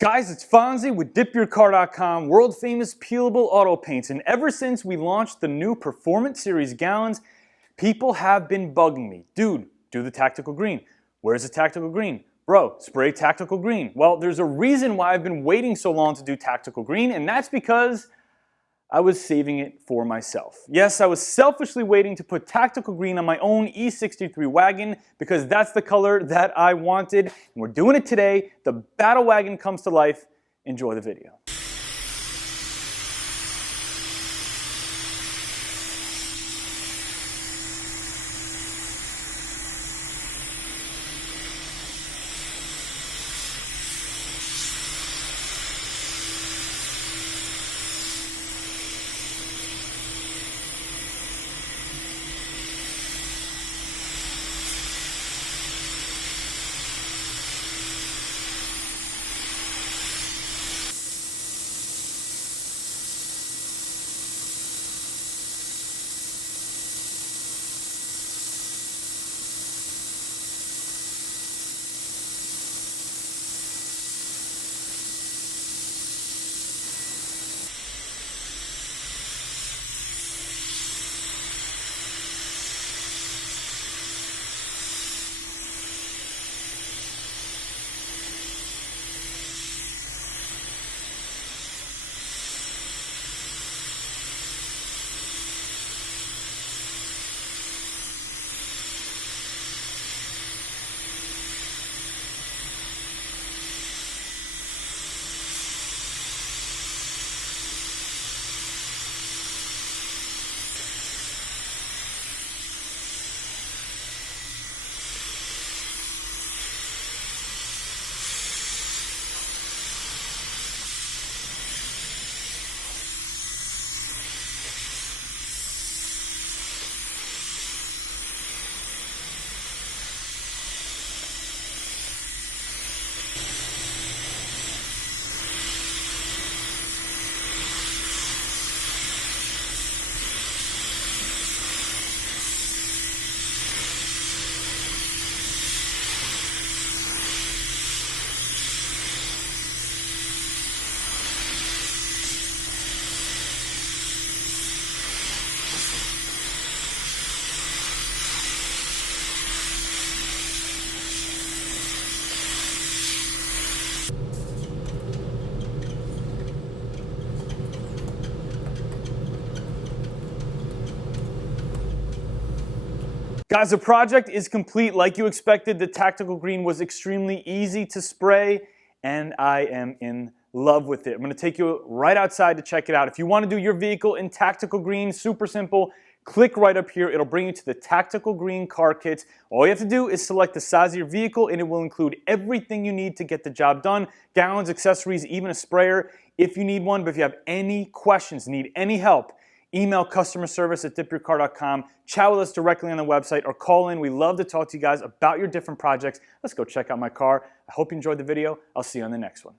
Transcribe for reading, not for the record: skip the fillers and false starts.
Guys, it's Fonzie with DipYourCar.com, world famous peelable auto paints, and ever since we launched the new Performance Series gallons, people have been bugging me. Dude, do the tactical green. Where's the tactical green? Bro, spray tactical green. Well, there's a reason why I've been waiting so long to do tactical green, and that's because I was saving it for myself. Yes, I was selfishly waiting to put tactical green on my own E63 wagon because that's the color that I wanted. And we're doing it today. The battle wagon comes to life. Enjoy the video. Guys, the project is complete like you expected. The tactical green was extremely easy to spray, and I am in love with it. I'm gonna take you right outside to check it out. If you wanna do your vehicle in tactical green, super simple, click right up here. It'll bring you to the tactical green car kits. All you have to do is select the size of your vehicle, and it will include everything you need to get the job done. Gallons, accessories, even a sprayer if you need one. But if you have any questions, need any help, email CustomerService@DipYourCar.com, chat with us directly on the website, or call in. We love to talk to you guys about your different projects. Let's go check out my car. I hope you enjoyed the video. I'll see you on the next one.